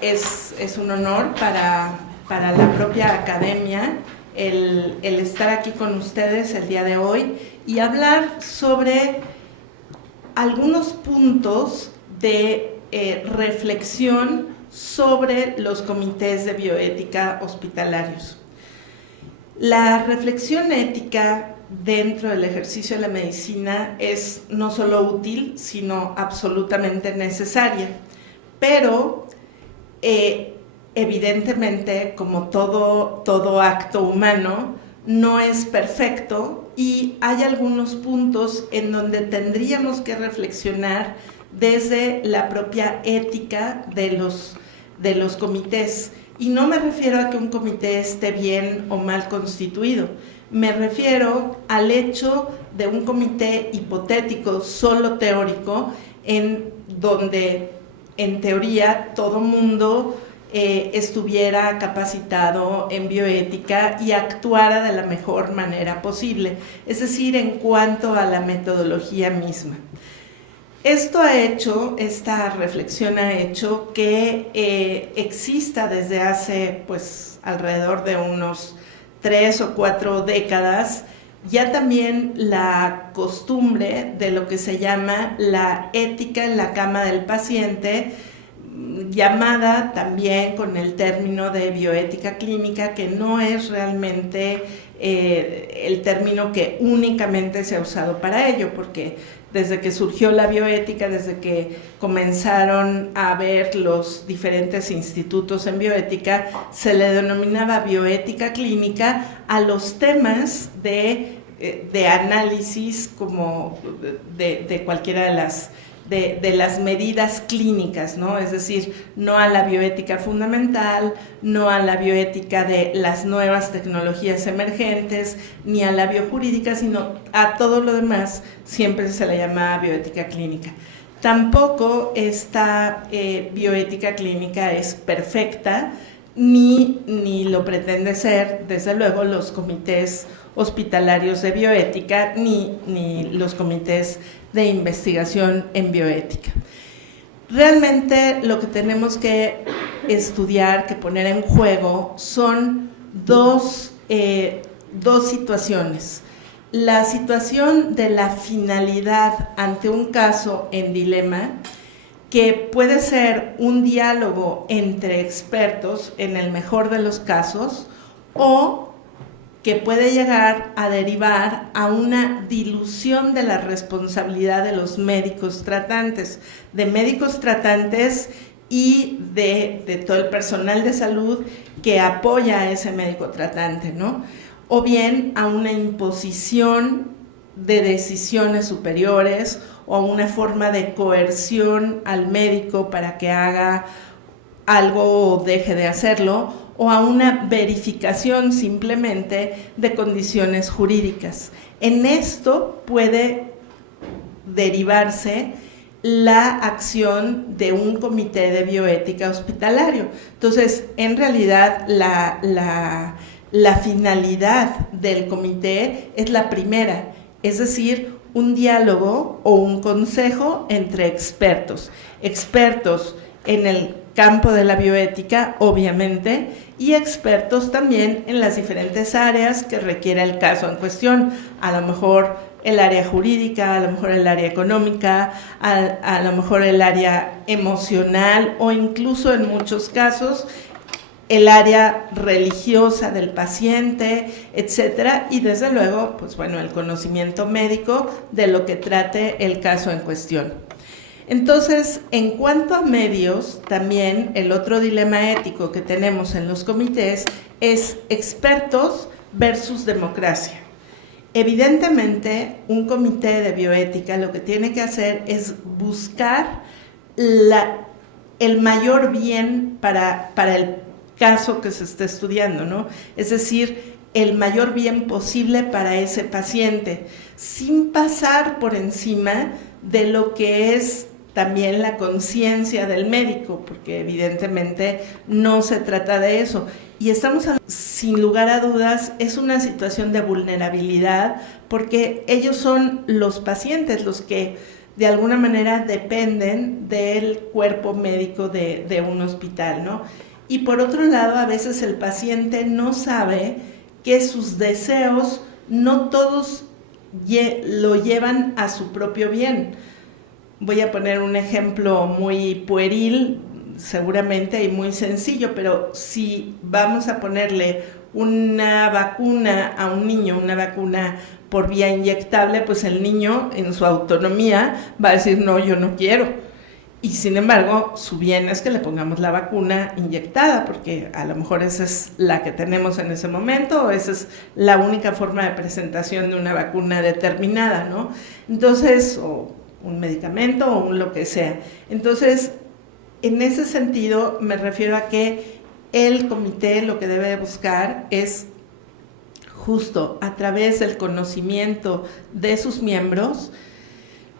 Es un honor para la propia academia el estar aquí con ustedes el día de hoy y hablar sobre algunos puntos de reflexión sobre los comités de bioética hospitalarios. La reflexión ética dentro del ejercicio de la medicina es no solo útil, sino absolutamente necesaria, pero evidentemente, como todo acto humano, no es perfecto y hay algunos puntos en donde tendríamos que reflexionar desde la propia ética de los comités. Y no me refiero a que un comité esté bien o mal constituido, me refiero al hecho de un comité hipotético, solo teórico, en donde en teoría todo mundo estuviera capacitado en bioética y actuara de la mejor manera posible, es decir, en cuanto a la metodología misma. Esta reflexión ha hecho que exista desde hace alrededor de unos 3 o 4 décadas ya también la costumbre de lo que se llama la ética en la cama del paciente, llamada también con el término de bioética clínica, que no es realmente el término que únicamente se ha usado para ello, porque desde que surgió la bioética, desde que comenzaron a haber los diferentes institutos en bioética, se le denominaba bioética clínica a los temas de análisis como de cualquiera de las medidas clínicas, ¿no? Es decir, no a la bioética fundamental, no a la bioética de las nuevas tecnologías emergentes, ni a la biojurídica, sino a todo lo demás, siempre se le llama bioética clínica. Tampoco esta bioética clínica es perfecta, ni lo pretende ser, desde luego, los comités hospitalarios de bioética, ni los comités de investigación en bioética. Realmente lo que tenemos que estudiar, que poner en juego, son dos situaciones. La situación de la finalidad ante un caso en dilema, que puede ser un diálogo entre expertos en el mejor de los casos, o que puede llegar a derivar a una dilución de la responsabilidad de los médicos tratantes, y de todo el personal de salud que apoya a ese médico tratante, ¿no? O bien a una imposición de decisiones superiores o a una forma de coerción al médico para que haga algo o deje de hacerlo, o a una verificación simplemente de condiciones jurídicas. En esto puede derivarse la acción de un comité de bioética hospitalario. Entonces, en realidad, la finalidad del comité es la primera, es decir, un diálogo o un consejo entre expertos en el campo de la bioética, obviamente, y expertos también en las diferentes áreas que requiere el caso en cuestión, a lo mejor el área jurídica, a lo mejor el área económica, a lo mejor el área emocional o incluso en muchos casos el área religiosa del paciente, etcétera, y desde luego, el conocimiento médico de lo que trate el caso en cuestión. Entonces, en cuanto a medios, también el otro dilema ético que tenemos en los comités es expertos versus democracia. Evidentemente, un comité de bioética lo que tiene que hacer es buscar el mayor bien para el caso que se está estudiando, ¿no? Es decir, el mayor bien posible para ese paciente, sin pasar por encima de lo que es también la conciencia del médico, porque evidentemente no se trata de eso. Y estamos hablando, sin lugar a dudas, es una situación de vulnerabilidad, porque ellos son los pacientes los que de alguna manera dependen del cuerpo médico de un hospital, ¿no? Y por otro lado, a veces el paciente no sabe que sus deseos no todos lo llevan a su propio bien. Voy a poner un ejemplo muy pueril, seguramente, y muy sencillo, pero si vamos a ponerle una vacuna a un niño, una vacuna por vía inyectable, pues el niño en su autonomía va a decir, no, yo no quiero. Y sin embargo, su bien es que le pongamos la vacuna inyectada, porque a lo mejor esa es la que tenemos en ese momento, o esa es la única forma de presentación de una vacuna determinada, ¿no? Entonces, o un medicamento o un lo que sea. Entonces, en ese sentido, me refiero a que el comité lo que debe buscar es justo a través del conocimiento de sus miembros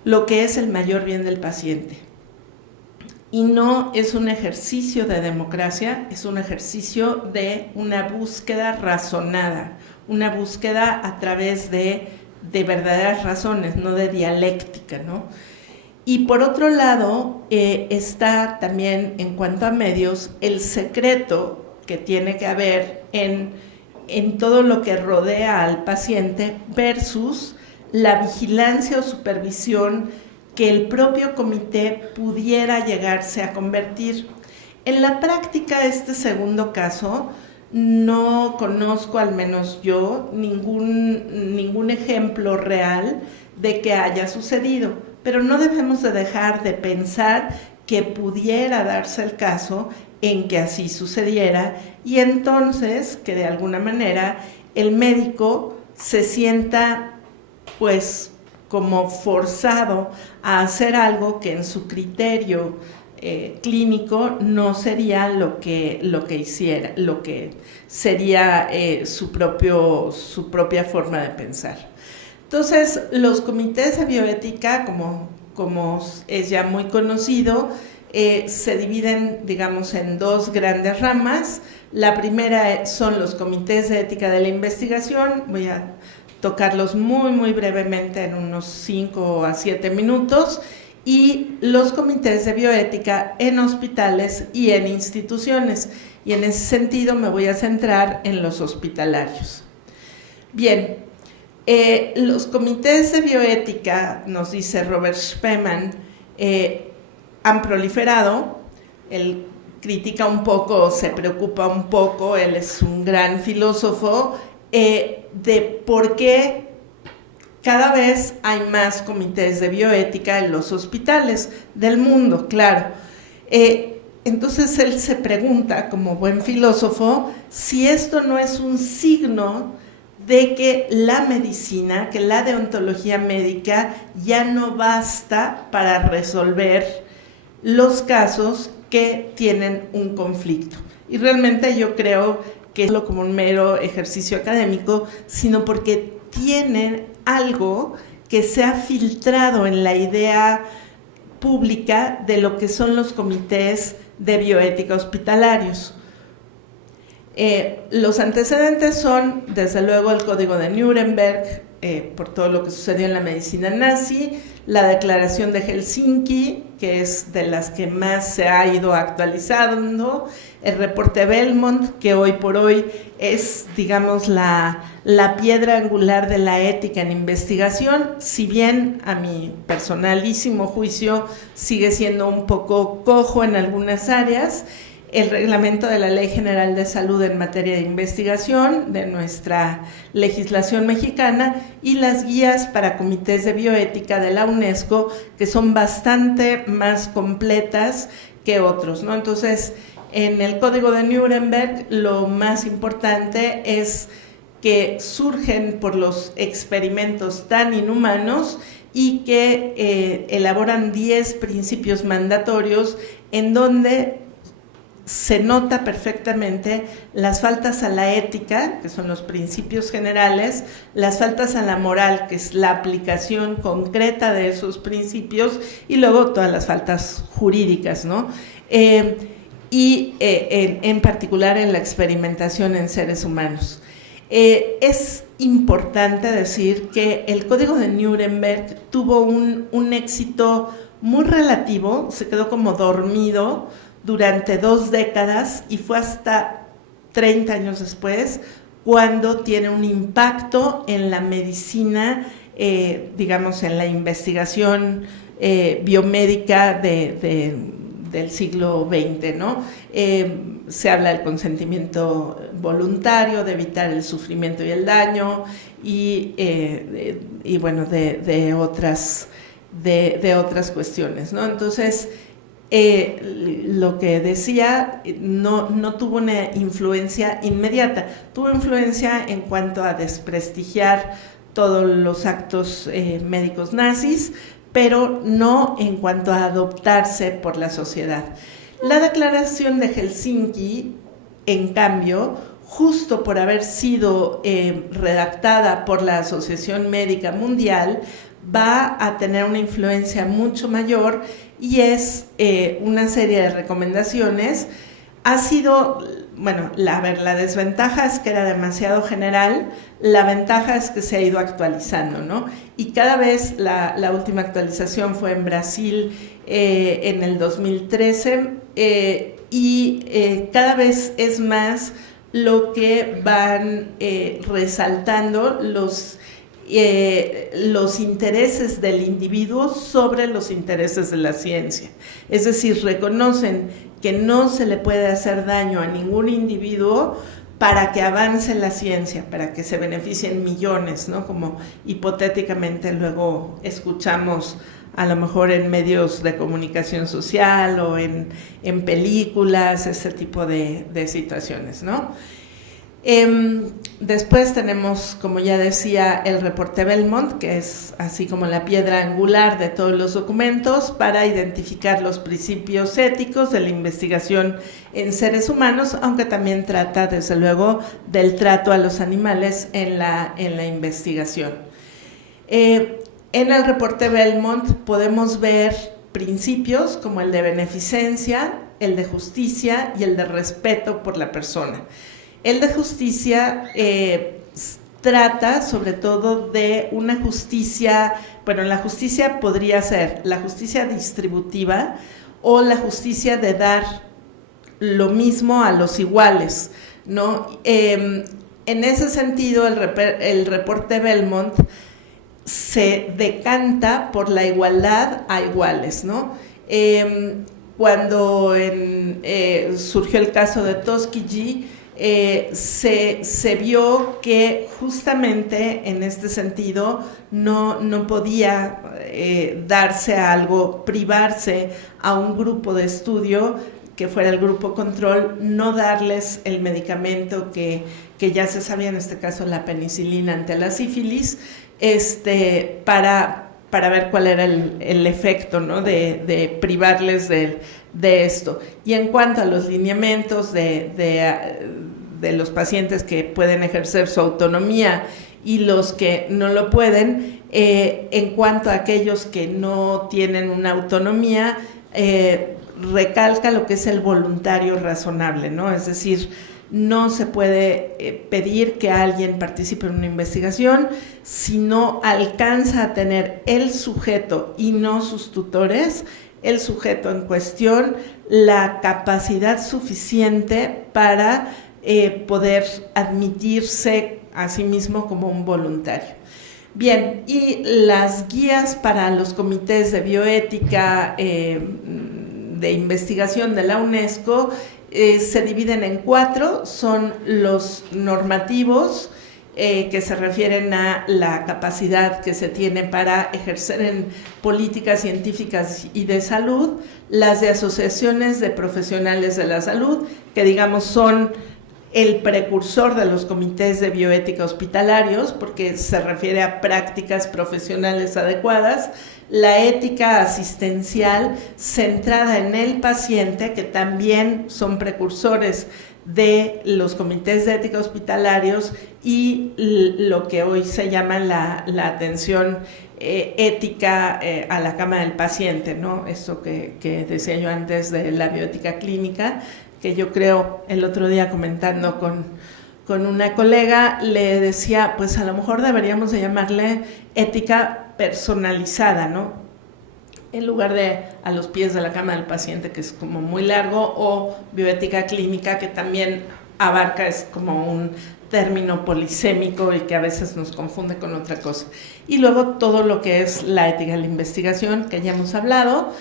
lo que es el mayor bien del paciente. Y no es un ejercicio de democracia, es un ejercicio de una búsqueda razonada, una búsqueda a través de verdaderas razones, no de dialéctica, ¿no? Y por otro lado, está también, en cuanto a medios, el secreto que tiene que haber en todo lo que rodea al paciente versus la vigilancia o supervisión que el propio comité pudiera llegarse a convertir. En la práctica, este segundo caso, no conozco, al menos yo, ningún ejemplo real de que haya sucedido, pero no debemos de dejar de pensar que pudiera darse el caso en que así sucediera y entonces que de alguna manera el médico se sienta pues como forzado a hacer algo que en su criterio clínico no sería lo que hiciera, lo que sería su propia forma de pensar. Entonces, los comités de bioética, como es ya muy conocido, se dividen, digamos, en dos grandes ramas. La primera son los comités de ética de la investigación. Voy a tocarlos muy, muy brevemente en unos 5 a 7 minutos. Y los comités de bioética en hospitales y en instituciones. Y en ese sentido me voy a centrar en los hospitalarios. Bien, los comités de bioética, nos dice Robert Spemann, han proliferado. Él critica un poco, se preocupa un poco, él es un gran filósofo, de por qué cada vez hay más comités de bioética en los hospitales del mundo, claro. Entonces él se pregunta, como buen filósofo, si esto no es un signo de que la medicina, que la deontología médica ya no basta para resolver los casos que tienen un conflicto. Y realmente yo creo que no como un mero ejercicio académico, sino porque tienen algo que se ha filtrado en la idea pública de lo que son los comités de bioética hospitalarios. Los antecedentes son, desde luego, el Código de Nuremberg, por todo lo que sucedió en la medicina nazi, la Declaración de Helsinki, que es de las que más se ha ido actualizando, el reporte Belmont, que hoy por hoy es, digamos, la piedra angular de la ética en investigación, si bien a mi personalísimo juicio sigue siendo un poco cojo en algunas áreas, el reglamento de la Ley General de Salud en materia de investigación de nuestra legislación mexicana y las guías para comités de bioética de la UNESCO, que son bastante más completas que otros, ¿no? Entonces, en el Código de Nuremberg, lo más importante es que surgen por los experimentos tan inhumanos y que elaboran 10 principios mandatorios en donde se nota perfectamente las faltas a la ética, que son los principios generales, las faltas a la moral, que es la aplicación concreta de esos principios, y luego todas las faltas jurídicas, ¿no? En particular en la experimentación en seres humanos. Es importante decir que el Código de Nuremberg tuvo un éxito muy relativo, se quedó como dormido durante 2 décadas y fue hasta 30 años después cuando tiene un impacto en la medicina, digamos, en la investigación biomédica del siglo XX, ¿no? Se habla del consentimiento voluntario, de evitar el sufrimiento y el daño, y bueno, de otras cuestiones, ¿no? Entonces, lo que decía no tuvo una influencia inmediata, tuvo influencia en cuanto a desprestigiar todos los actos médicos nazis, pero no en cuanto a adoptarse por la sociedad. La Declaración de Helsinki, en cambio, justo por haber sido redactada por la Asociación Médica Mundial, va a tener una influencia mucho mayor y es una serie de recomendaciones. Ha sido, bueno, la desventaja es que era demasiado general, la ventaja es que se ha ido actualizando, ¿no? Y cada vez, la última actualización fue en Brasil en el 2013, y cada vez es más lo que van resaltando los intereses del individuo sobre los intereses de la ciencia. Es decir, reconocen que no se le puede hacer daño a ningún individuo para que avance la ciencia, para que se beneficien millones, ¿no? Como hipotéticamente luego escuchamos a lo mejor en medios de comunicación social o en películas, ese tipo de situaciones, ¿no? Después tenemos, como ya decía, el reporte Belmont, que es así como la piedra angular de todos los documentos para identificar los principios éticos de la investigación en seres humanos, aunque también trata, desde luego, del trato a los animales en la investigación. En el reporte Belmont podemos ver principios como el de beneficencia, el de justicia y el de respeto por la persona. El de justicia trata sobre todo de una justicia, bueno, la justicia podría ser la justicia distributiva o la justicia de dar lo mismo a los iguales, ¿no? En ese sentido, el reporte Belmont se decanta por la igualdad a iguales, ¿no? Cuando surgió el caso de Tuskegee, se vio que justamente en este sentido no podía darse a algo, privarse a un grupo de estudio que fuera el grupo control, no darles el medicamento que ya se sabía, en este caso la penicilina ante la sífilis, para ver cuál era el efecto, ¿no? de privarles de esto. Y en cuanto a los lineamientos de los pacientes que pueden ejercer su autonomía y los que no lo pueden, en cuanto a aquellos que no tienen una autonomía, recalca lo que es el voluntario razonable, ¿no? Es decir, no se puede pedir que alguien participe en una investigación si no alcanza a tener el sujeto y no sus tutores, el sujeto en cuestión, la capacidad suficiente para poder admitirse a sí mismo como un voluntario. Bien, y las guías para los comités de bioética de investigación de la UNESCO se dividen en 4, son los normativos, que se refieren a la capacidad que se tiene para ejercer en políticas científicas y de salud, las de asociaciones de profesionales de la salud, que digamos son el precursor de los comités de bioética hospitalarios, porque se refiere a prácticas profesionales adecuadas, la ética asistencial centrada en el paciente, que también son precursores de los comités de ética hospitalarios, y lo que hoy se llama la atención ética a la cama del paciente, ¿no? Esto que decía yo antes de la bioética clínica, que yo creo, el otro día comentando con con una colega, le decía, pues a lo mejor deberíamos de llamarle ética personalizada, ¿no? En lugar de a los pies de la cama del paciente, que es como muy largo, o bioética clínica, que también abarca, es como un término polisémico y que a veces nos confunde con otra cosa. Y luego todo lo que es la ética de la investigación, que ya hemos hablado,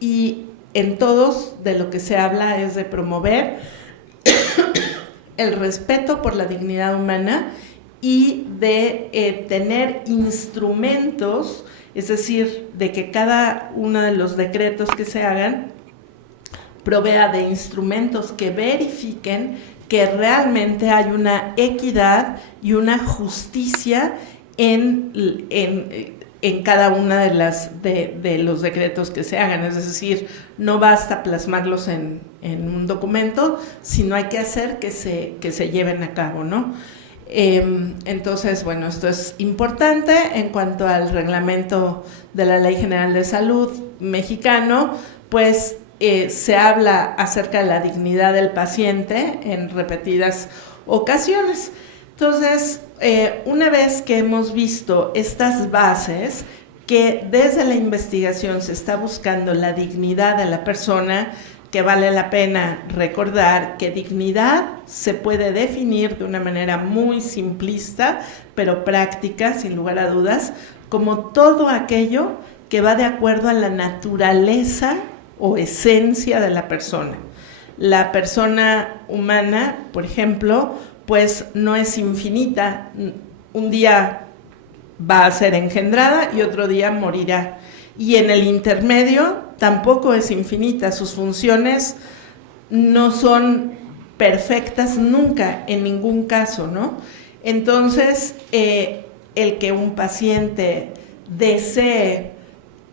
y en todos de lo que se habla es de promover el respeto por la dignidad humana y de tener instrumentos, es decir, de que cada uno de los decretos que se hagan provea de instrumentos que verifiquen que realmente hay una equidad y una justicia en cada una de los decretos que se hagan. Es decir, no basta plasmarlos en un documento, sino hay que hacer que se lleven a cabo, ¿no? Entonces, bueno, esto es importante en cuanto al reglamento de la Ley General de Salud mexicano, pues se habla acerca de la dignidad del paciente en repetidas ocasiones. Entonces, una vez que hemos visto estas bases, que desde la investigación se está buscando la dignidad de la persona, que vale la pena recordar que dignidad se puede definir de una manera muy simplista, pero práctica, sin lugar a dudas, como todo aquello que va de acuerdo a la naturaleza o esencia de la persona. La persona humana, por ejemplo, pues no es infinita. Un día va a ser engendrada y otro día morirá. Y en el intermedio tampoco es infinita. Sus funciones no son perfectas nunca, en ningún caso, ¿no? Entonces, el que un paciente desee,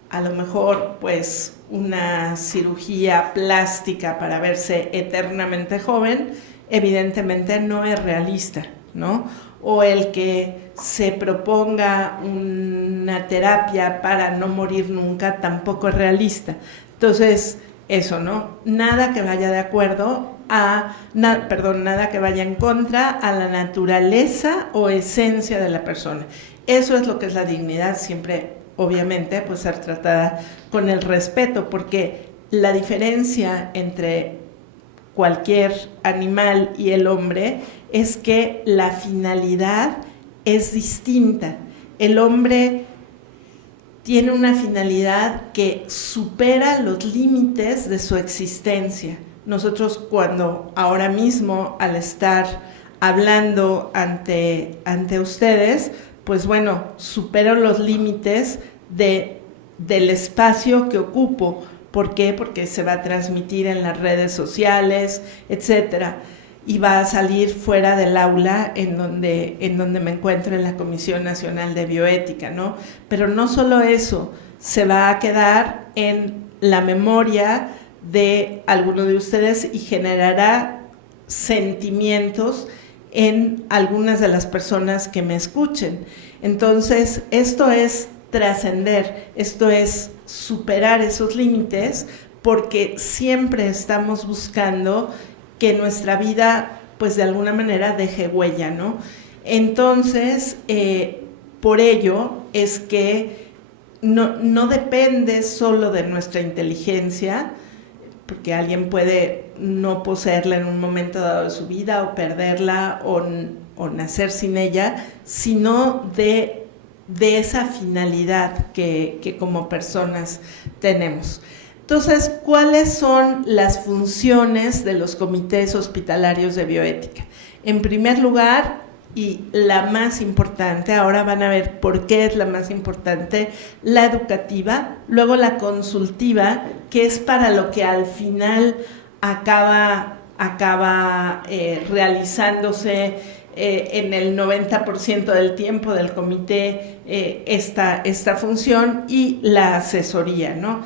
a lo mejor, pues, una cirugía plástica para verse eternamente joven, evidentemente no es realista, ¿no? O el que se proponga una terapia para no morir nunca tampoco es realista. Entonces, eso, ¿no? Nada que vaya de acuerdo nada que vaya en contra a la naturaleza o esencia de la persona. Eso es lo que es la dignidad, siempre, obviamente, pues ser tratada con el respeto, porque la diferencia entre cualquier animal y el hombre es que la finalidad es distinta. El hombre tiene una finalidad que supera los límites de su existencia. Nosotros, cuando ahora mismo, al estar hablando ante ustedes, pues bueno, supero los límites del espacio que ocupo. ¿Por qué? Porque se va a transmitir en las redes sociales, etcétera, y va a salir fuera del aula en donde me encuentro en la Comisión Nacional de Bioética, ¿no? Pero no solo eso, se va a quedar en la memoria de alguno de ustedes y generará sentimientos en algunas de las personas que me escuchen. Entonces, esto es trascender, esto es superar esos límites, porque siempre estamos buscando que nuestra vida, pues de alguna manera, deje huella, ¿no? Entonces, por ello es que no depende solo de nuestra inteligencia, porque alguien puede no poseerla en un momento dado de su vida, o perderla, o nacer sin ella, sino de esa finalidad que como personas tenemos. Entonces, ¿cuáles son las funciones de los comités hospitalarios de bioética? En primer lugar, y la más importante, ahora van a ver por qué es la más importante, la educativa, luego la consultiva, que es para lo que al final acaba realizándose en el 90% del tiempo del comité esta función, y la asesoría, ¿no?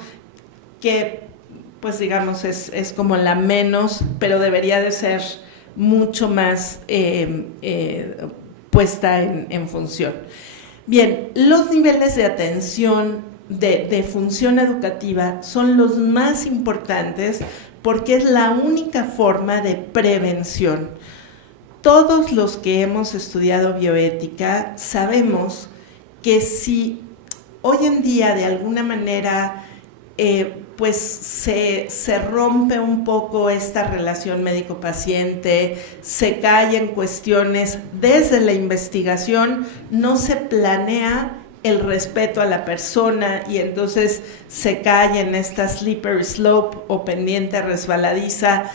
Que, pues digamos, es como la menos, pero debería de ser mucho más puesta en función. Bien, los niveles de atención de función educativa son los más importantes, porque es la única forma de prevención. todos los que hemos estudiado bioética sabemos que si hoy en día de alguna manera pues se rompe un poco esta relación médico-paciente, se cae en cuestiones desde la investigación, no se planea el respeto a la persona y entonces se cae en esta slippery slope o pendiente resbaladiza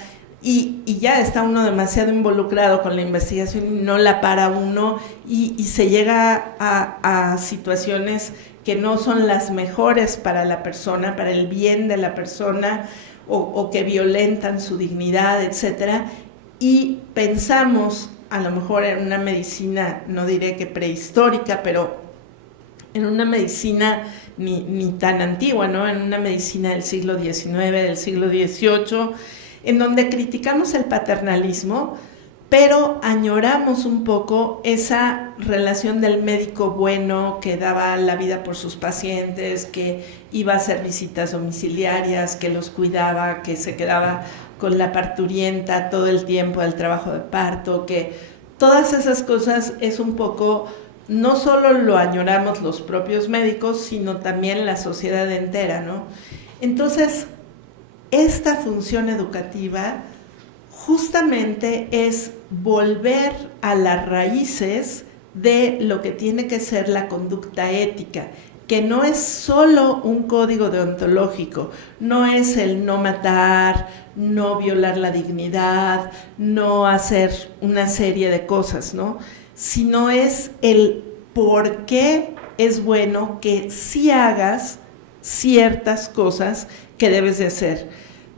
y ya está uno demasiado involucrado con la investigación y no la para uno y se llega a situaciones que no son las mejores para la persona, para el bien de la persona, o que violentan su dignidad, etc. Y pensamos, a lo mejor en una medicina, no diré que prehistórica, pero en una medicina ni tan antigua, ¿no? En una medicina del siglo XIX, del siglo XVIII, en donde criticamos el paternalismo, pero añoramos un poco esa relación del médico bueno que daba la vida por sus pacientes, que iba a hacer visitas domiciliarias, que los cuidaba, que se quedaba con la parturienta todo el tiempo del trabajo de parto, que todas esas cosas es un poco, no solo lo añoramos los propios médicos, sino también la sociedad entera, ¿no? Entonces, esta función educativa justamente es volver a las raíces de lo que tiene que ser la conducta ética, que no es solo un código deontológico, no es el no matar, no violar la dignidad, no hacer una serie de cosas, ¿no? Sino es el por qué es bueno que sí hagas ciertas cosas que debes de hacer.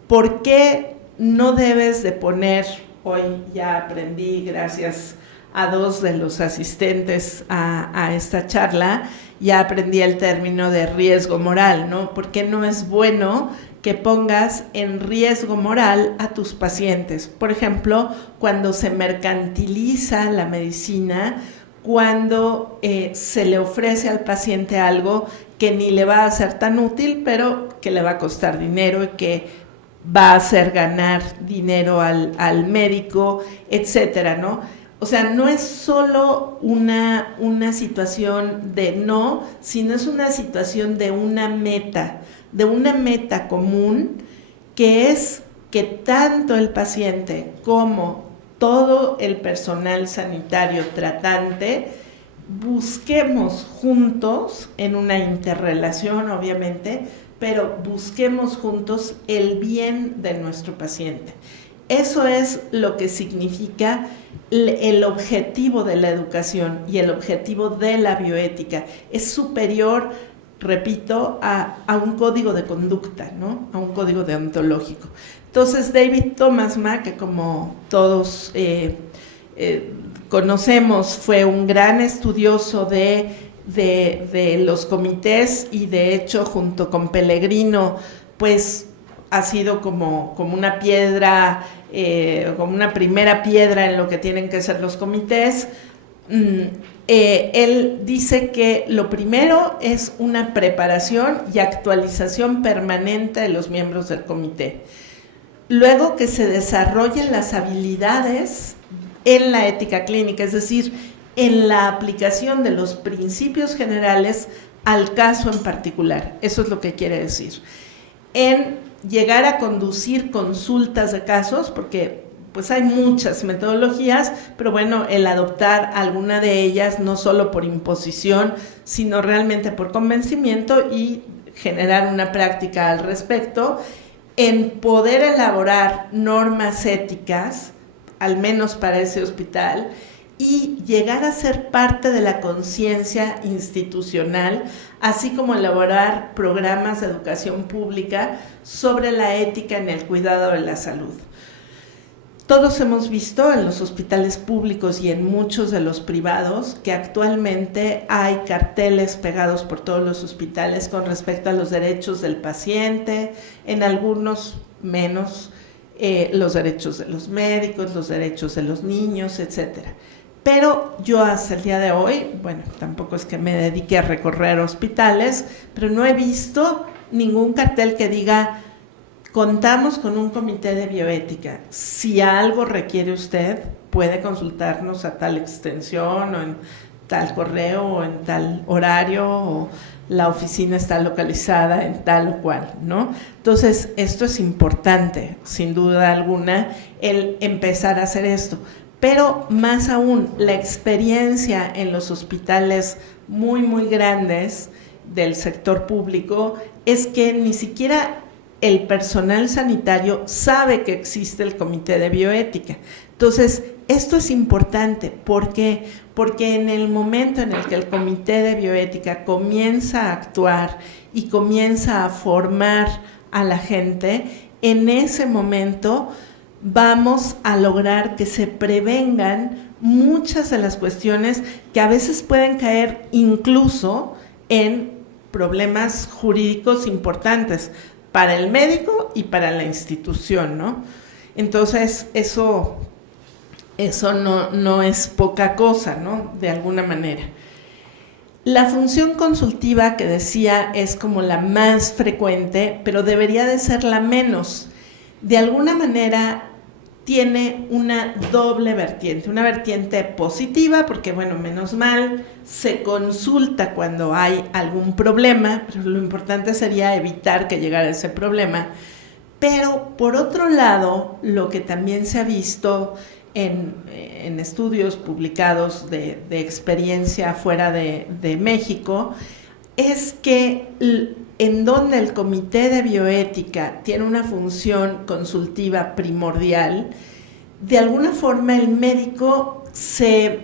¿Por qué no debes de poner, hoy ya aprendí gracias a 2 de los asistentes a esta charla, ya aprendí el término de riesgo moral, ¿no? Porque no es bueno que pongas en riesgo moral a tus pacientes. Por ejemplo, cuando se mercantiliza la medicina, cuando se le ofrece al paciente algo que ni le va a ser tan útil, pero que le va a costar dinero y que va a hacer ganar dinero al médico, etcétera, ¿no? O sea, no es solo una situación de no, sino es una situación de una meta común, que es que tanto el paciente como todo el personal sanitario tratante busquemos juntos, en una interrelación obviamente, pero busquemos juntos el bien de nuestro paciente. Eso es lo que significa el objetivo de la educación y el objetivo de la bioética. Es superior, repito, a un código de conducta, ¿no? A un código deontológico. Entonces, David Thomas Mack, que como todos conocemos, fue un gran estudioso de los comités y de hecho junto con Pellegrino pues ha sido como una piedra, como una primera piedra en lo que tienen que ser los comités. Él dice que lo primero es una preparación y actualización permanente de los miembros del comité. Luego que se desarrollen las habilidades en la ética clínica, es decir, en la aplicación de los principios generales al caso en particular. Eso es lo que quiere decir. En llegar a conducir consultas de casos, porque pues hay muchas metodologías, pero bueno, el adoptar alguna de ellas, no solo por imposición, sino realmente por convencimiento y generar una práctica al respecto, en poder elaborar normas éticas, al menos para ese hospital, y llegar a ser parte de la conciencia institucional, así como elaborar programas de educación pública sobre la ética en el cuidado de la salud. Todos hemos visto en los hospitales públicos y en muchos de los privados que actualmente hay carteles pegados por todos los hospitales con respecto a los derechos del paciente, en algunos menos los derechos de los médicos, los derechos de los niños, etcétera. Pero yo hasta el día de hoy, bueno, tampoco es que me dedique a recorrer hospitales, pero no he visto ningún cartel que diga Contamos con un comité de bioética. Si algo requiere usted, puede consultarnos a tal extensión o en tal correo o en tal horario, o la oficina está localizada en tal o cual, ¿no? Entonces, esto es importante, sin duda alguna, el empezar a hacer esto. Pero más aún, la experiencia en los hospitales muy, muy grandes del sector público es que ni siquiera el personal sanitario sabe que existe el comité de bioética. Entonces, esto es importante. ¿Por qué? Porque en el momento en el que el comité de bioética comienza a actuar y comienza a formar a la gente, en ese momento vamos a lograr que se prevengan muchas de las cuestiones que a veces pueden caer incluso en problemas jurídicos importantes para el médico y para la institución, ¿no? Entonces, eso no es poca cosa, ¿no? De alguna manera. La función consultiva que decía es como la más frecuente, pero debería de ser la menos. De alguna manera tiene una doble vertiente, una vertiente positiva, porque bueno, menos mal, se consulta cuando hay algún problema, pero lo importante sería evitar que llegara ese problema. Pero por otro lado, lo que también se ha visto en estudios publicados de experiencia fuera de México, es que en donde el comité de bioética tiene una función consultiva primordial, de alguna forma el médico se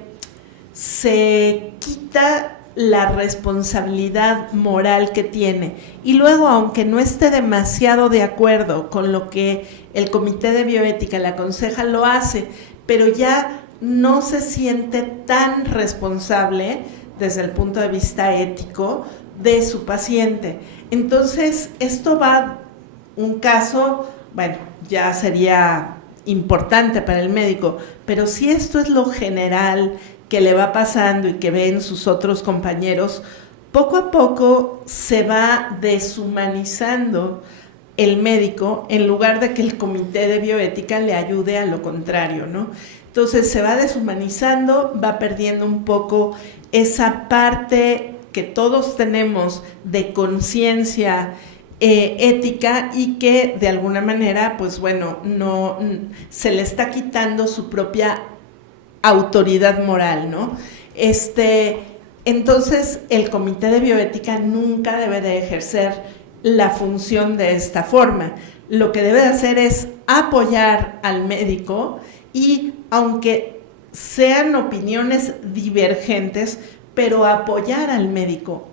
quita la responsabilidad moral que tiene, y luego, aunque no esté demasiado de acuerdo con lo que el comité de bioética le aconseja, lo hace, pero ya no se siente tan responsable desde el punto de vista ético de su paciente. Entonces, esto va, un caso, bueno, ya sería importante para el médico, pero si esto es lo general que le va pasando y que ven sus otros compañeros, poco a poco se va deshumanizando el médico en lugar de que el comité de bioética le ayude a lo contrario, ¿no? Entonces se va deshumanizando, va perdiendo un poco esa parte que todos tenemos de conciencia ética, y que de alguna manera, pues bueno, no se le está quitando su propia autoridad moral, ¿no? Entonces, el comité de bioética nunca debe de ejercer la función de esta forma. Lo que debe de hacer es apoyar al médico, y aunque sean opiniones divergentes, pero apoyar al médico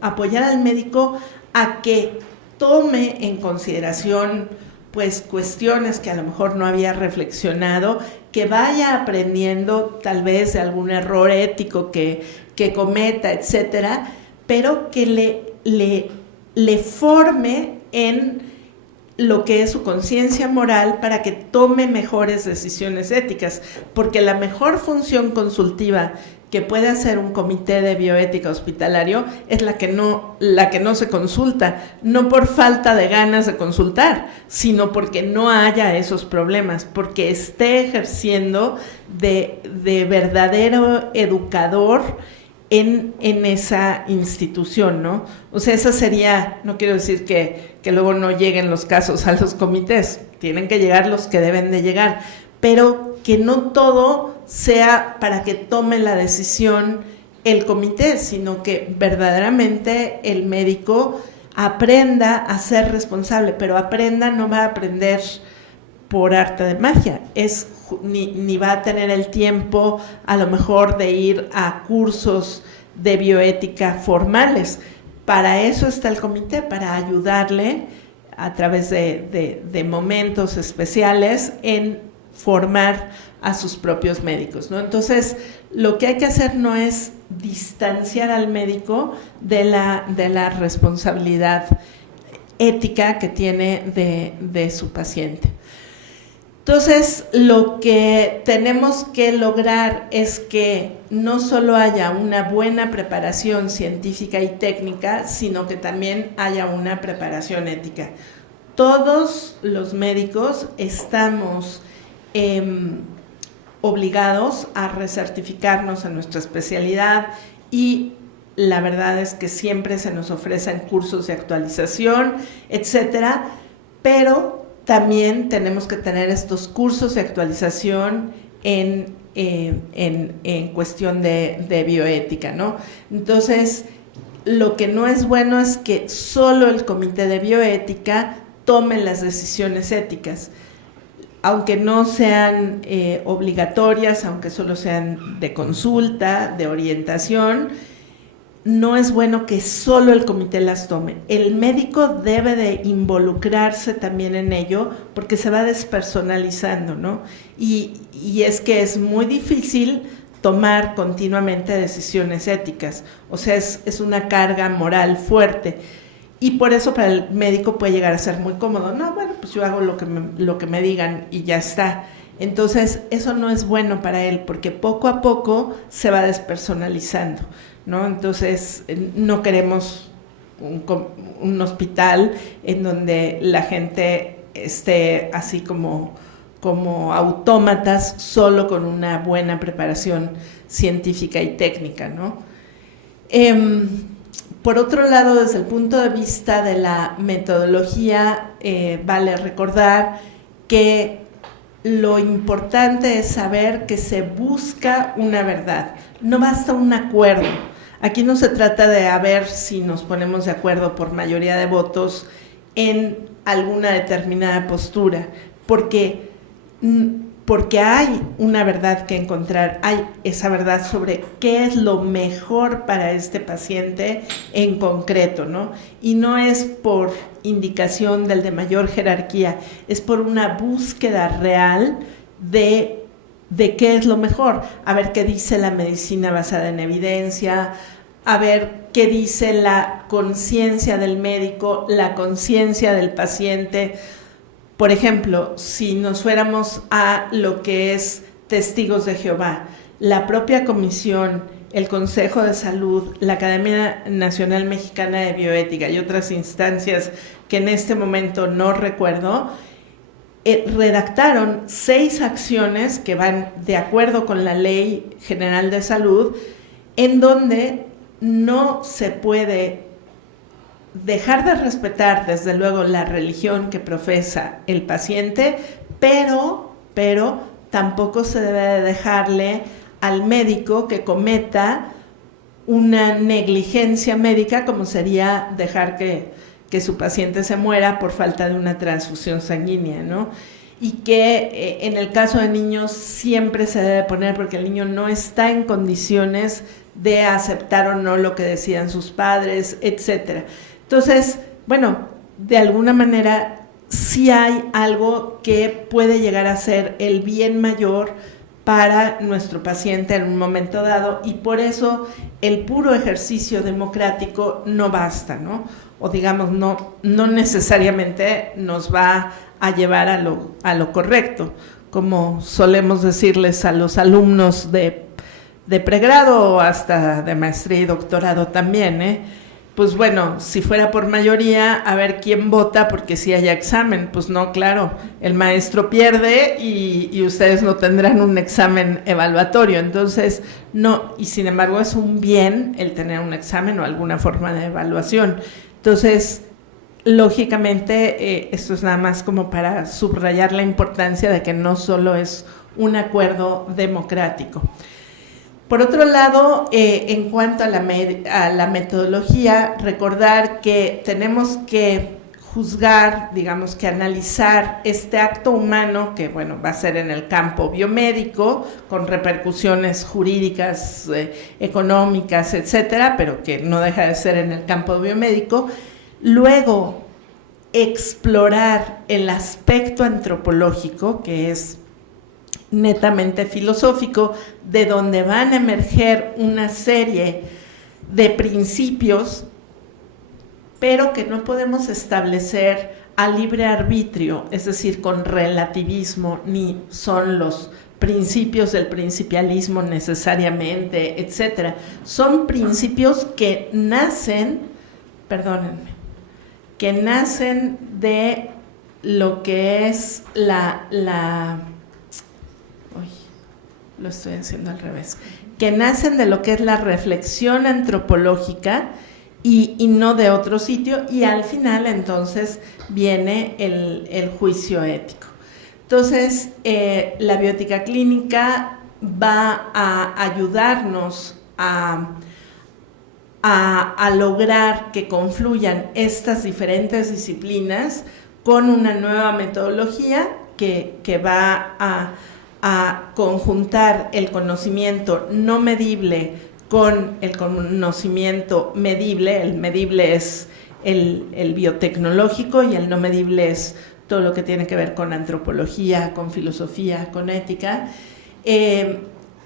a que tome en consideración pues cuestiones que a lo mejor no había reflexionado, que vaya aprendiendo tal vez de algún error ético que cometa, etcétera, pero que le forme en lo que es su conciencia moral para que tome mejores decisiones éticas, porque la mejor función consultiva que puede hacer un comité de bioética hospitalario es la que no se consulta, no por falta de ganas de consultar, sino porque no haya esos problemas, porque esté ejerciendo de verdadero educador en esa institución, ¿no? O sea, esa sería, no quiero decir que luego no lleguen los casos a los comités, tienen que llegar los que deben de llegar, pero que no todo sea para que tome la decisión el comité, sino que verdaderamente el médico aprenda a ser responsable, pero no va a aprender por arte de magia, ni va a tener el tiempo a lo mejor de ir a cursos de bioética formales. Para eso está el comité, para ayudarle a través de momentos especiales en formar a sus propios médicos, ¿no? Entonces, lo que hay que hacer no es distanciar al médico de la responsabilidad ética que tiene de su paciente. Entonces, lo que tenemos que lograr es que no solo haya una buena preparación científica y técnica, sino que también haya una preparación ética. todos los médicos estamos obligados a recertificarnos en nuestra especialidad y la verdad es que siempre se nos ofrecen cursos de actualización, etcétera, pero también tenemos que tener estos cursos de actualización en cuestión de bioética, ¿no? Entonces, lo que no es bueno es que solo el comité de bioética tome las decisiones éticas, aunque no sean obligatorias, aunque solo sean de consulta, de orientación. No es bueno que solo el comité las tome. El médico debe de involucrarse también en ello porque se va despersonalizando, ¿no? Y es que es muy difícil tomar continuamente decisiones éticas. O sea, es una carga moral fuerte. Y por eso para el médico puede llegar a ser muy cómodo. No, bueno, pues yo hago lo que me digan y ya está. Entonces, eso no es bueno para él porque poco a poco se va despersonalizando, ¿no? Entonces, no queremos un hospital en donde la gente esté así como autómatas, solo con una buena preparación científica y técnica, ¿no? Por otro lado, desde el punto de vista de la metodología, vale recordar que lo importante es saber que se busca una verdad, no basta un acuerdo. Aquí no se trata de a ver si nos ponemos de acuerdo por mayoría de votos en alguna determinada postura, porque hay una verdad que encontrar, hay esa verdad sobre qué es lo mejor para este paciente en concreto, ¿no? Y no es por indicación del de mayor jerarquía, es por una búsqueda real de qué es lo mejor, a ver qué dice la medicina basada en evidencia, a ver qué dice la conciencia del médico, la conciencia del paciente. Por ejemplo, si nos fuéramos a lo que es Testigos de Jehová, la propia comisión, el Consejo de Salud, la Academia Nacional Mexicana de Bioética y otras instancias que en este momento no recuerdo, redactaron 6 acciones que van de acuerdo con la Ley General de Salud, en donde no se puede dejar de respetar, desde luego, la religión que profesa el paciente, pero tampoco se debe de dejarle al médico que cometa una negligencia médica, como sería dejar que su paciente se muera por falta de una transfusión sanguínea, ¿no? Y que en el caso de niños siempre se debe poner, porque el niño no está en condiciones de aceptar o no lo que decidan sus padres, etcétera. Entonces, bueno, de alguna manera sí hay algo que puede llegar a ser el bien mayor para nuestro paciente en un momento dado, y por eso el puro ejercicio democrático no basta, ¿no? O digamos, no necesariamente nos va a llevar a lo correcto, como solemos decirles a los alumnos de pregrado o hasta de maestría y doctorado también, Pues bueno, si fuera por mayoría, a ver quién vota, porque si haya examen, pues no, claro, el maestro pierde y ustedes no tendrán un examen evaluatorio, entonces no, y sin embargo es un bien el tener un examen o alguna forma de evaluación. Entonces, lógicamente, esto es nada más como para subrayar la importancia de que no solo es un acuerdo democrático. Por otro lado, en cuanto a la metodología, recordar que tenemos que juzgar, digamos que analizar este acto humano, que bueno, va a ser en el campo biomédico, con repercusiones jurídicas, económicas, etcétera, pero que no deja de ser en el campo biomédico. Luego, explorar el aspecto antropológico, que es netamente filosófico, de donde van a emerger una serie de principios, pero que no podemos establecer a libre arbitrio, es decir, con relativismo, ni son los principios del principialismo necesariamente, etcétera. Son principios que nacen, perdónenme, que nacen de lo que es lo estoy haciendo al revés, que nacen de lo que es la reflexión antropológica y no de otro sitio, y al final entonces viene el juicio ético. Entonces, la bioética clínica va a ayudarnos a lograr que confluyan estas diferentes disciplinas con una nueva metodología que va a conjuntar el conocimiento no medible con el conocimiento medible. El medible es el biotecnológico y el no medible es todo lo que tiene que ver con antropología, con filosofía, con ética,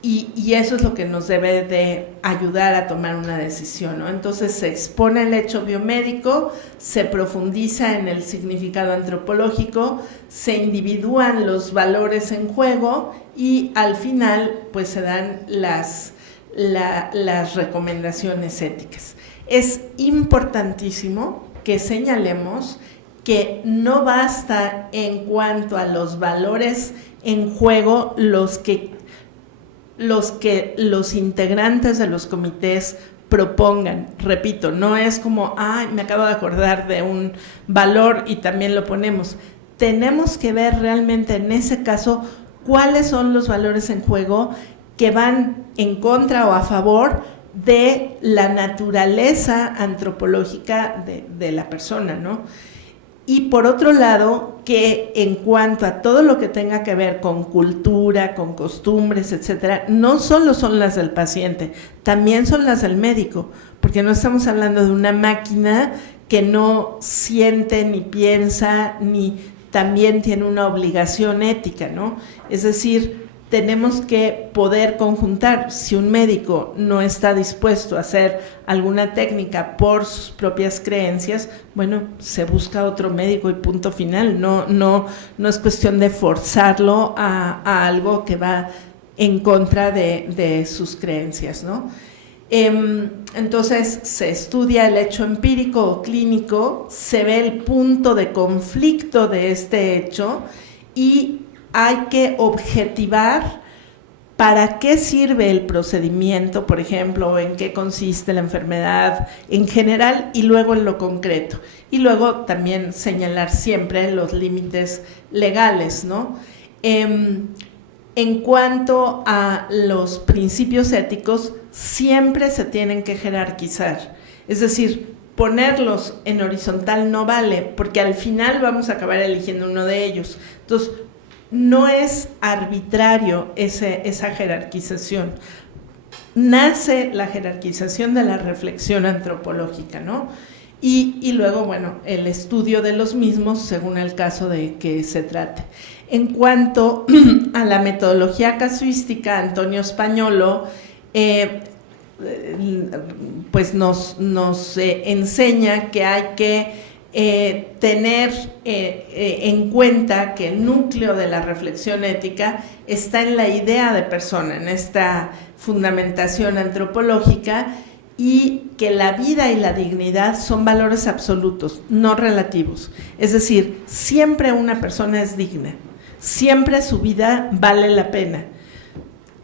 y eso es lo que nos debe de ayudar a tomar una decisión, ¿no? Entonces se expone el hecho biomédico, se profundiza en el significado antropológico, se individúan los valores en juego y al final pues se dan las recomendaciones éticas. Es importantísimo que señalemos que no basta en cuanto a los valores en juego los que los integrantes de los comités propongan. Repito, no es como, me acabo de acordar de un valor y también lo ponemos. Tenemos que ver realmente en ese caso cuáles son los valores en juego que van en contra o a favor de la naturaleza antropológica de la persona, ¿no? Y por otro lado, que en cuanto a todo lo que tenga que ver con cultura, con costumbres, etcétera, no solo son las del paciente, también son las del médico, porque no estamos hablando de una máquina que no siente ni piensa, ni también tiene una obligación ética, ¿no? Es decir, tenemos que poder conjuntar. Si un médico no está dispuesto a hacer alguna técnica por sus propias creencias, bueno, se busca otro médico y punto final. No es cuestión de forzarlo a algo que va en contra de sus creencias, ¿no? Entonces se estudia el hecho empírico o clínico, se ve el punto de conflicto de este hecho y hay que objetivar para qué sirve el procedimiento, por ejemplo, en qué consiste la enfermedad en general y luego en lo concreto. Y luego también señalar siempre los límites legales, ¿no? En cuanto a los principios éticos, siempre se tienen que jerarquizar. Es decir, ponerlos en horizontal no vale, porque al final vamos a acabar eligiendo uno de ellos. Entonces, no es arbitrario esa jerarquización. Nace la jerarquización de la reflexión antropológica, ¿no? Y luego, bueno, el estudio de los mismos según el caso de que se trate. En cuanto a la metodología casuística, Antonio Spagnolo pues nos enseña que hay que tener en cuenta que el núcleo de la reflexión ética está en la idea de persona, en esta fundamentación antropológica, y que la vida y la dignidad son valores absolutos, no relativos. Es decir, siempre una persona es digna, siempre su vida vale la pena.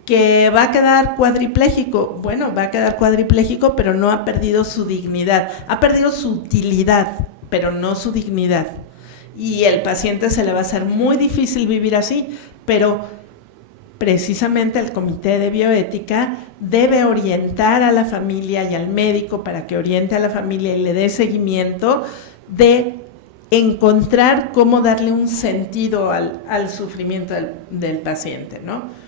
¿Que va a quedar cuadripléjico? Bueno, va a quedar cuadripléjico, pero no ha perdido su dignidad, ha perdido su utilidad, pero no su dignidad. Y el paciente se le va a hacer muy difícil vivir así, pero precisamente el Comité de Bioética debe orientar a la familia y al médico para que oriente a la familia y le dé seguimiento de encontrar cómo darle un sentido al sufrimiento del paciente, ¿no?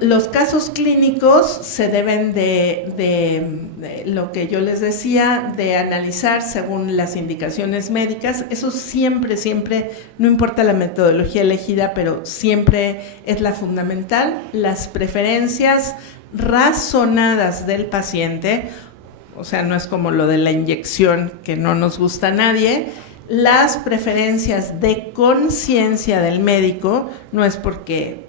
Los casos clínicos se deben de lo que yo les decía, de analizar según las indicaciones médicas. Eso siempre, no importa la metodología elegida, pero siempre es la fundamental. Las preferencias razonadas del paciente, o sea, no es como lo de la inyección que no nos gusta a nadie. Las preferencias de conciencia del médico no es porque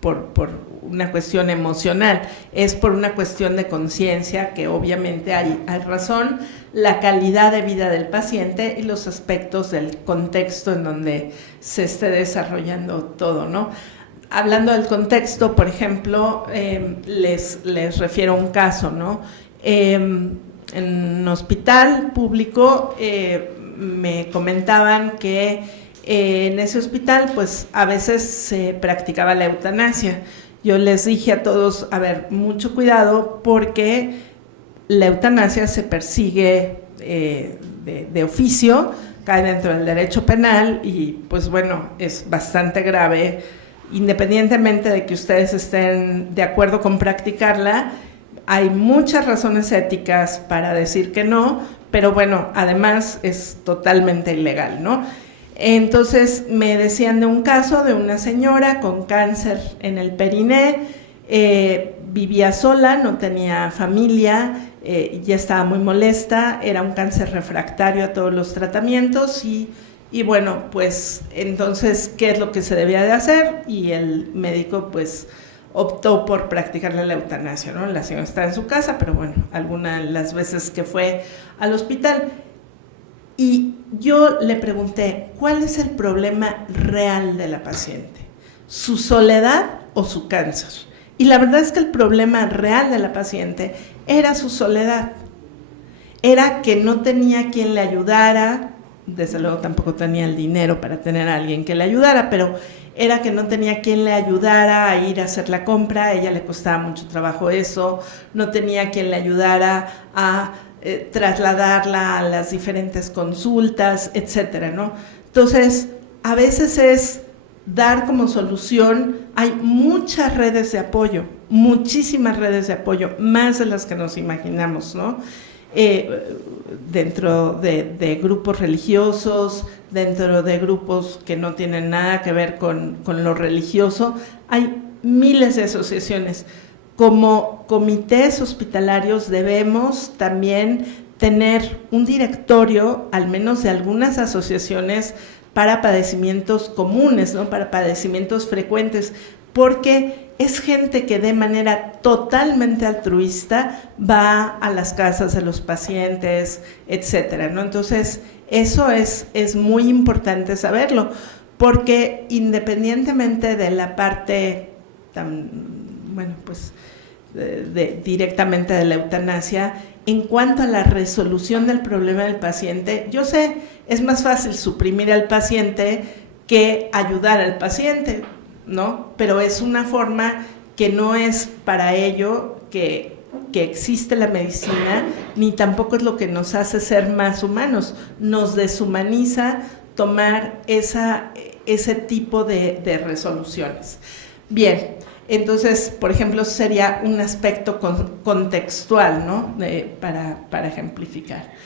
por una cuestión emocional, es por una cuestión de conciencia, que obviamente hay razón. la calidad de vida del paciente y los aspectos del contexto en donde se esté desarrollando todo, ¿no? Hablando del contexto, por ejemplo, les refiero a un caso, ¿no? En un hospital público me comentaban que en ese hospital pues a veces se practicaba la eutanasia. Yo les dije a todos, a ver, mucho cuidado porque la eutanasia se persigue de oficio, cae dentro del derecho penal y pues bueno, es bastante grave, independientemente de que ustedes estén de acuerdo con practicarla. Hay muchas razones éticas para decir que no, pero bueno, además es totalmente ilegal, ¿no? Entonces me decían de un caso de una señora con cáncer en el periné, vivía sola, no tenía familia, ya estaba muy molesta, era un cáncer refractario a todos los tratamientos y bueno, pues entonces, ¿qué es lo que se debía de hacer? Y el médico pues optó por practicarle la eutanasia, ¿no? La señora está en su casa, pero bueno, algunas de las veces que fue al hospital. Y yo le pregunté, ¿cuál es el problema real de la paciente? ¿Su soledad o su cáncer? Y la verdad es que el problema real de la paciente era su soledad. Era que no tenía quien le ayudara, desde luego tampoco tenía el dinero para tener a alguien que le ayudara, pero era que no tenía quien le ayudara a ir a hacer la compra, a ella le costaba mucho trabajo eso, no tenía quien le ayudara a trasladarla a las diferentes consultas, etcétera, ¿no? Entonces, a veces es dar como solución, hay muchas redes de apoyo, muchísimas redes de apoyo, más de las que nos imaginamos, ¿no? Dentro de grupos religiosos, dentro de grupos que no tienen nada que ver con lo religioso, hay miles de asociaciones. Como comités hospitalarios debemos también tener un directorio, al menos de algunas asociaciones, para padecimientos comunes, ¿no? Para padecimientos frecuentes, porque es gente que de manera totalmente altruista va a las casas de los pacientes, etcétera, ¿no? Entonces, eso es muy importante saberlo, porque independientemente de la parte directamente de la eutanasia, en cuanto a la resolución del problema del paciente, yo sé, es más fácil suprimir al paciente que ayudar al paciente, ¿no? Pero es una forma que no es para ello que existe la medicina, ni tampoco es lo que nos hace ser más humanos, nos deshumaniza tomar ese tipo de resoluciones. Bien, entonces, por ejemplo, sería un aspecto contextual, ¿no? Para ejemplificar.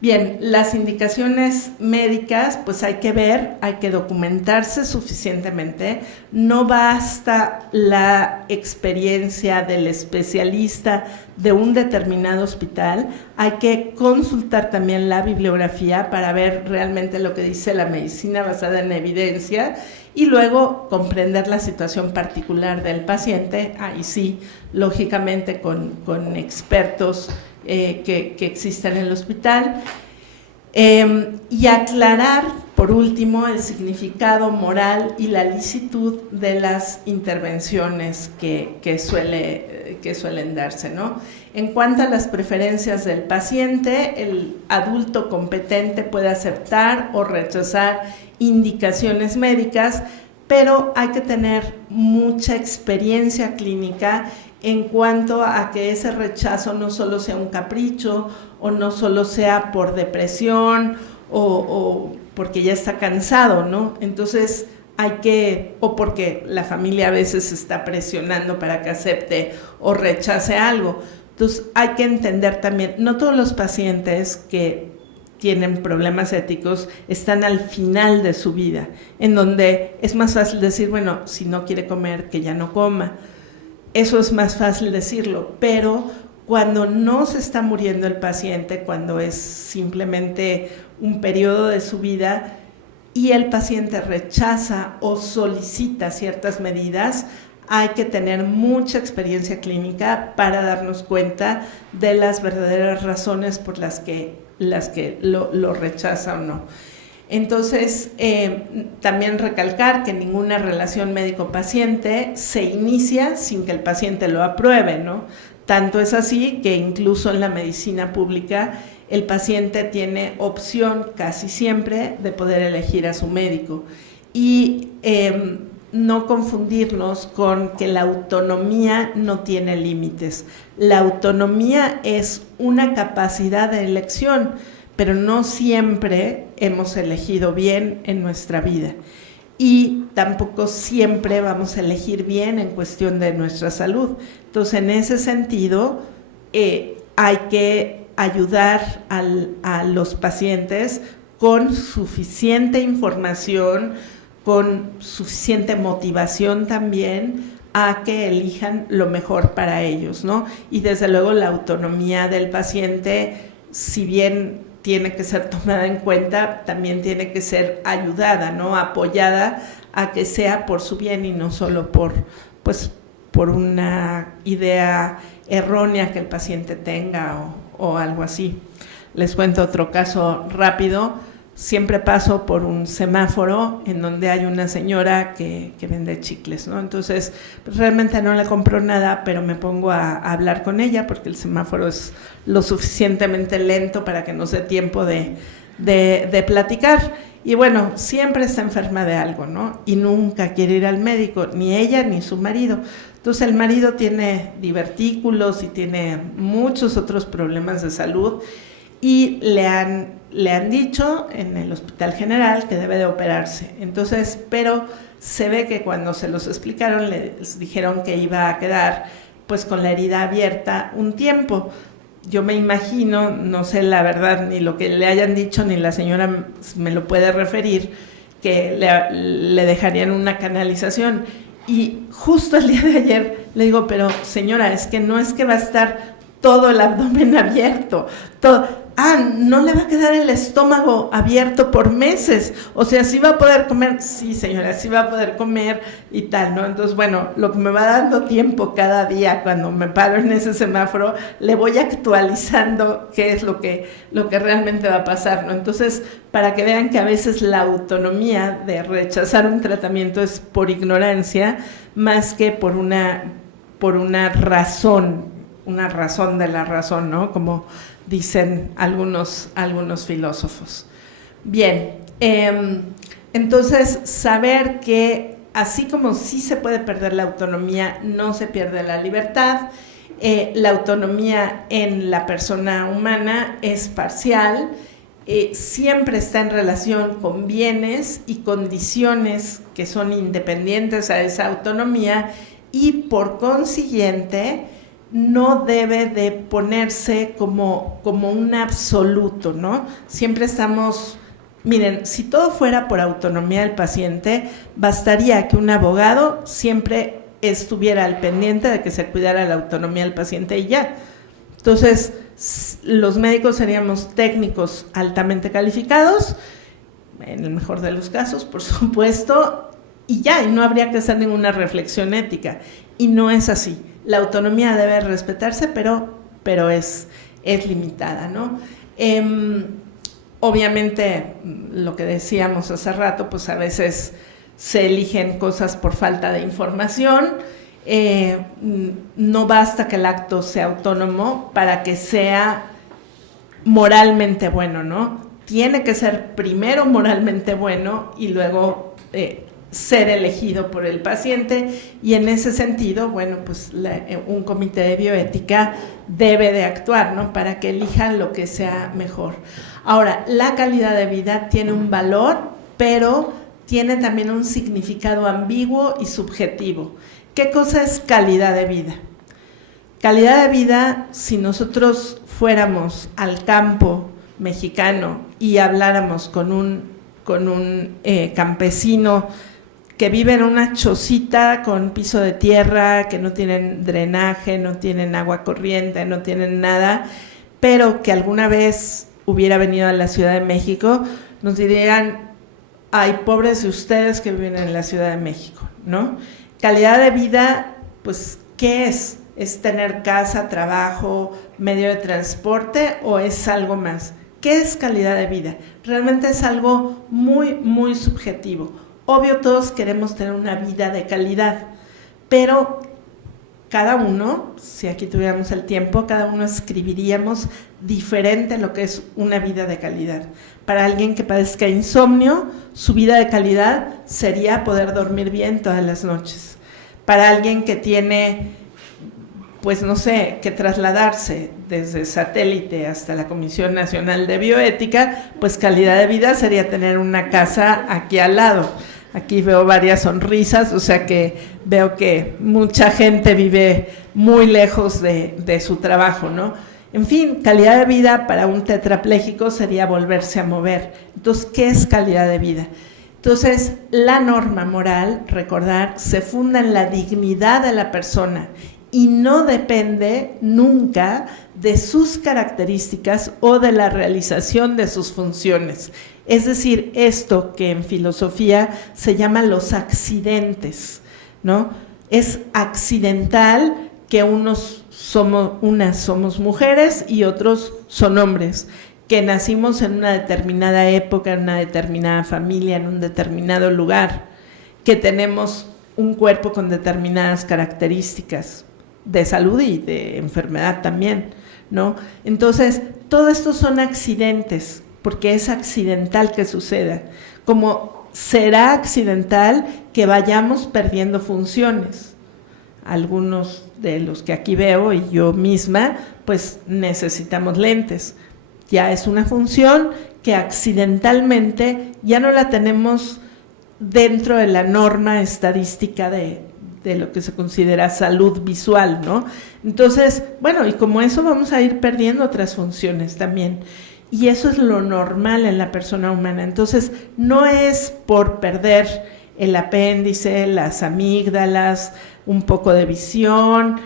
Bien, las indicaciones médicas, pues hay que ver, hay que documentarse suficientemente, no basta la experiencia del especialista de un determinado hospital, hay que consultar también la bibliografía para ver realmente lo que dice la medicina basada en evidencia y luego comprender la situación particular del paciente, ahí sí, lógicamente con expertos que existen en el hospital, y aclarar, por último, el significado moral y la licitud de las intervenciones que suelen darse, ¿no? En cuanto a las preferencias del paciente, el adulto competente puede aceptar o rechazar indicaciones médicas, pero hay que tener mucha experiencia clínica en cuanto a que ese rechazo no solo sea un capricho o no solo sea por depresión o porque ya está cansado, ¿no? Entonces o porque la familia a veces está presionando para que acepte o rechace algo. Entonces hay que entender también, no todos los pacientes que tienen problemas éticos están al final de su vida, en donde es más fácil decir, bueno, si no quiere comer, que ya no coma. Eso es más fácil decirlo, pero cuando no se está muriendo el paciente, cuando es simplemente un periodo de su vida y el paciente rechaza o solicita ciertas medidas, hay que tener mucha experiencia clínica para darnos cuenta de las verdaderas razones por las que lo rechaza o no. Entonces, también recalcar que ninguna relación médico-paciente se inicia sin que el paciente lo apruebe, ¿no? Tanto es así que incluso en la medicina pública el paciente tiene opción casi siempre de poder elegir a su médico. Y no confundirnos con que la autonomía no tiene límites. La autonomía es una capacidad de elección, pero no siempre hemos elegido bien en nuestra vida. Y tampoco siempre vamos a elegir bien en cuestión de nuestra salud. Entonces, en ese sentido, hay que ayudar a los pacientes con suficiente información, con suficiente motivación también a que elijan lo mejor para ellos, ¿no? Y desde luego la autonomía del paciente, si bien tiene que ser tomada en cuenta, también tiene que ser ayudada, ¿no? Apoyada a que sea por su bien y no solo por una idea errónea que el paciente tenga o algo así. Les cuento otro caso rápido. Siempre paso por un semáforo en donde hay una señora que vende chicles, ¿no? Entonces, pues realmente no le compro nada, pero me pongo a hablar con ella porque el semáforo es lo suficientemente lento para que nos dé tiempo de platicar. Y bueno, siempre está enferma de algo, ¿no? Y nunca quiere ir al médico, ni ella ni su marido. Entonces, el marido tiene divertículos y tiene muchos otros problemas de salud y le han dicho en el Hospital General que debe de operarse. Entonces, pero se ve que cuando se los explicaron, les dijeron que iba a quedar pues con la herida abierta un tiempo. Yo me imagino, no sé la verdad, ni lo que le hayan dicho, ni la señora me lo puede referir, que le dejarían una canalización. Y justo el día de ayer le digo, pero señora, es que no es que va a estar todo el abdomen abierto, todo. No le va a quedar el estómago abierto por meses, o sea, ¿sí va a poder comer? Sí, señora, sí va a poder comer y tal, ¿no? Entonces, bueno, lo que me va dando tiempo cada día cuando me paro en ese semáforo, le voy actualizando qué es lo que realmente va a pasar, ¿no? Entonces, para que vean que a veces la autonomía de rechazar un tratamiento es por ignorancia, más que por una razón, una razón de la razón, ¿no? Como dicen algunos filósofos. Bien, entonces saber que así como sí se puede perder la autonomía, no se pierde la libertad. La autonomía en la persona humana es parcial, siempre está en relación con bienes y condiciones que son independientes a esa autonomía y por consiguiente no debe de ponerse como un absoluto, ¿no? Siempre estamos, miren, si todo fuera por autonomía del paciente, bastaría que un abogado siempre estuviera al pendiente de que se cuidara la autonomía del paciente y ya. Entonces, los médicos seríamos técnicos altamente calificados, en el mejor de los casos, por supuesto, y ya, y no habría que hacer ninguna reflexión ética. Y no es así. La autonomía debe respetarse, pero es limitada, ¿no? Obviamente, lo que decíamos hace rato, pues a veces se eligen cosas por falta de información. No basta que el acto sea autónomo para que sea moralmente bueno, ¿no? Tiene que ser primero moralmente bueno y luego ser elegido por el paciente, y en ese sentido, bueno, pues un comité de bioética debe de actuar, ¿no? Para que elijan lo que sea mejor. Ahora, la calidad de vida tiene un valor, pero tiene también un significado ambiguo y subjetivo. ¿Qué cosa es calidad de vida? Calidad de vida, si nosotros fuéramos al campo mexicano y habláramos con un campesino que vive en una chocita con piso de tierra, que no tienen drenaje, no tienen agua corriente, no tienen nada, pero que alguna vez hubiera venido a la Ciudad de México, nos dirían, ay, pobres de ustedes que viven en la Ciudad de México, ¿no? calidad de vida, pues, ¿qué es? ¿Es tener casa, trabajo, medio de transporte o es algo más? ¿Qué es calidad de vida? Realmente es algo muy, muy subjetivo. Obvio, todos queremos tener una vida de calidad, pero cada uno, si aquí tuviéramos el tiempo, cada uno escribiríamos diferente lo que es una vida de calidad. Para alguien que padezca insomnio, su vida de calidad sería poder dormir bien todas las noches. Para alguien que tiene, pues no sé, que trasladarse desde satélite hasta la Comisión Nacional de Bioética, pues calidad de vida sería tener una casa aquí al lado. Aquí veo varias sonrisas, o sea que veo que mucha gente vive muy lejos de su trabajo, ¿no? En fin, calidad de vida para un tetrapléjico sería volverse a mover. Entonces, ¿qué es calidad de vida? Entonces, la norma moral, recordar, se funda en la dignidad de la persona y no depende nunca de sus características o de la realización de sus funciones. Es decir, esto que en filosofía se llama los accidentes, ¿no? Es accidental que unas somos mujeres y otros son hombres, que nacimos en una determinada época, en una determinada familia, en un determinado lugar, que tenemos un cuerpo con determinadas características de salud y de enfermedad también, ¿no? Entonces, todo esto son accidentes, porque es accidental que suceda, como será accidental que vayamos perdiendo funciones. Algunos de los que aquí veo y yo misma, pues necesitamos lentes. Ya es una función que accidentalmente ya no la tenemos dentro de la norma estadística de lo que se considera salud visual, ¿no? Entonces, bueno, y como eso vamos a ir perdiendo otras funciones también. Y eso es lo normal en la persona humana. Entonces, no es por perder el apéndice, las amígdalas, un poco de visión,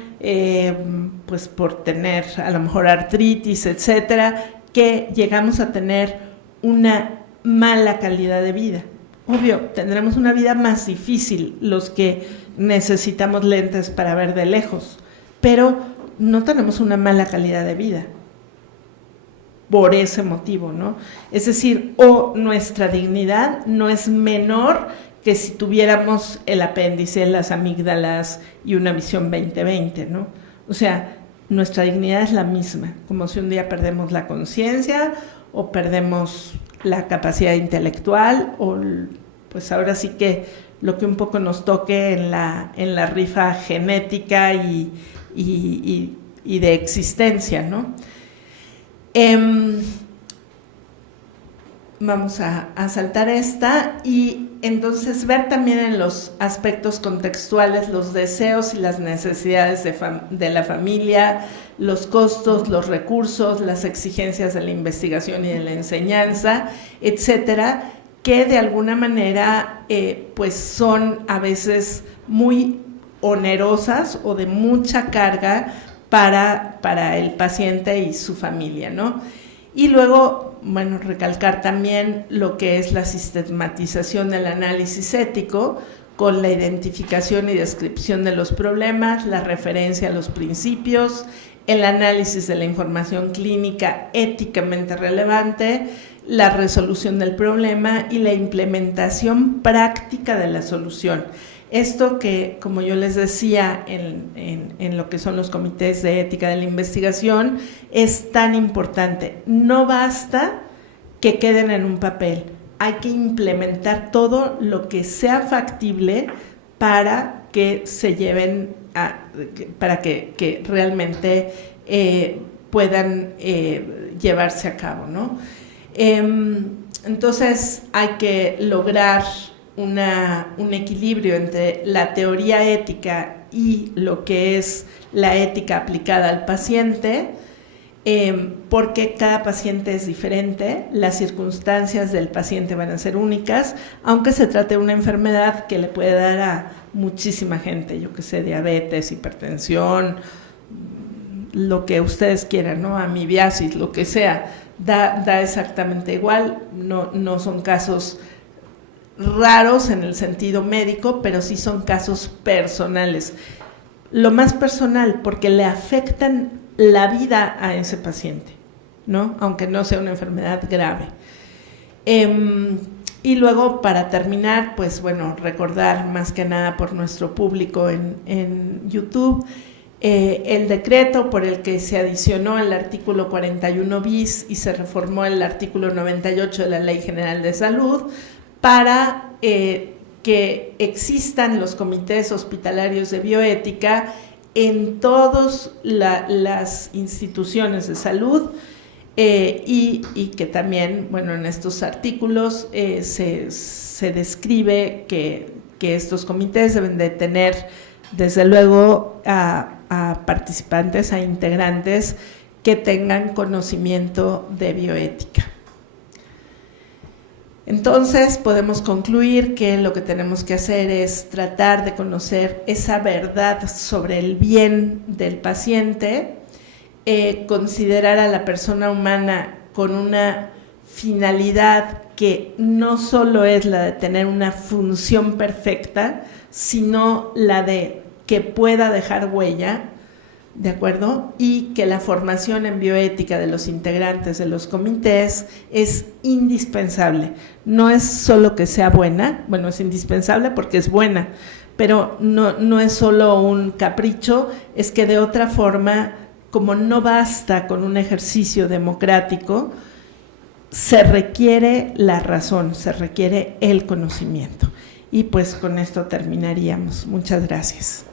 pues por tener a lo mejor artritis, etcétera, que llegamos a tener una mala calidad de vida. Obvio, tendremos una vida más difícil los que necesitamos lentes para ver de lejos, pero no tenemos una mala calidad de vida por ese motivo, ¿no? Es decir, o nuestra dignidad no es menor que si tuviéramos el apéndice, las amígdalas y una visión 20/20, ¿no? O sea, nuestra dignidad es la misma, como si un día perdemos la conciencia o perdemos la capacidad intelectual o pues ahora sí que lo que un poco nos toque en la rifa genética y de existencia, ¿no? Vamos a saltar esta y entonces ver también en los aspectos contextuales los deseos y las necesidades de la familia, los costos, los recursos, las exigencias de la investigación y de la enseñanza, etcétera, que de alguna manera pues son a veces muy onerosas o de mucha carga para el paciente y su familia, ¿no? Y luego, bueno, recalcar también lo que es la sistematización del análisis ético con la identificación y descripción de los problemas, la referencia a los principios, el análisis de la información clínica éticamente relevante, la resolución del problema y la implementación práctica de la solución. Esto que, como yo les decía, en lo que son los comités de ética de la investigación, es tan importante. No basta que queden en un papel, hay que implementar todo lo que sea factible para que se lleven para que realmente puedan llevarse a cabo, ¿no? Entonces hay que lograr un equilibrio entre la teoría ética y lo que es la ética aplicada al paciente, porque cada paciente es diferente, las circunstancias del paciente van a ser únicas, aunque se trate de una enfermedad que le puede dar a muchísima gente, yo que sé, diabetes, hipertensión, lo que ustedes quieran, ¿no? Amibiasis, lo que sea, da exactamente igual, no son casos raros en el sentido médico, pero sí son casos personales. Lo más personal, porque le afectan la vida a ese paciente, ¿no? Aunque no sea una enfermedad grave. Y luego, para terminar, pues bueno, recordar más que nada por nuestro público en YouTube, el decreto por el que se adicionó el artículo 41 bis y se reformó el artículo 98 de la Ley General de Salud para que existan los comités hospitalarios de bioética en todas las instituciones de salud, y que también, bueno, en estos artículos se describe que estos comités deben de tener, desde luego, a participantes, a integrantes que tengan conocimiento de bioética. Entonces, podemos concluir que lo que tenemos que hacer es tratar de conocer esa verdad sobre el bien del paciente, considerar a la persona humana con una finalidad que no solo es la de tener una función perfecta, sino la de que pueda dejar huella, ¿de acuerdo? Y que la formación en bioética de los integrantes de los comités es indispensable. No es solo que sea buena, bueno, es indispensable porque es buena, pero no es solo un capricho, es que de otra forma, como no basta con un ejercicio democrático, se requiere la razón, se requiere el conocimiento. Y pues con esto terminaríamos. Muchas gracias.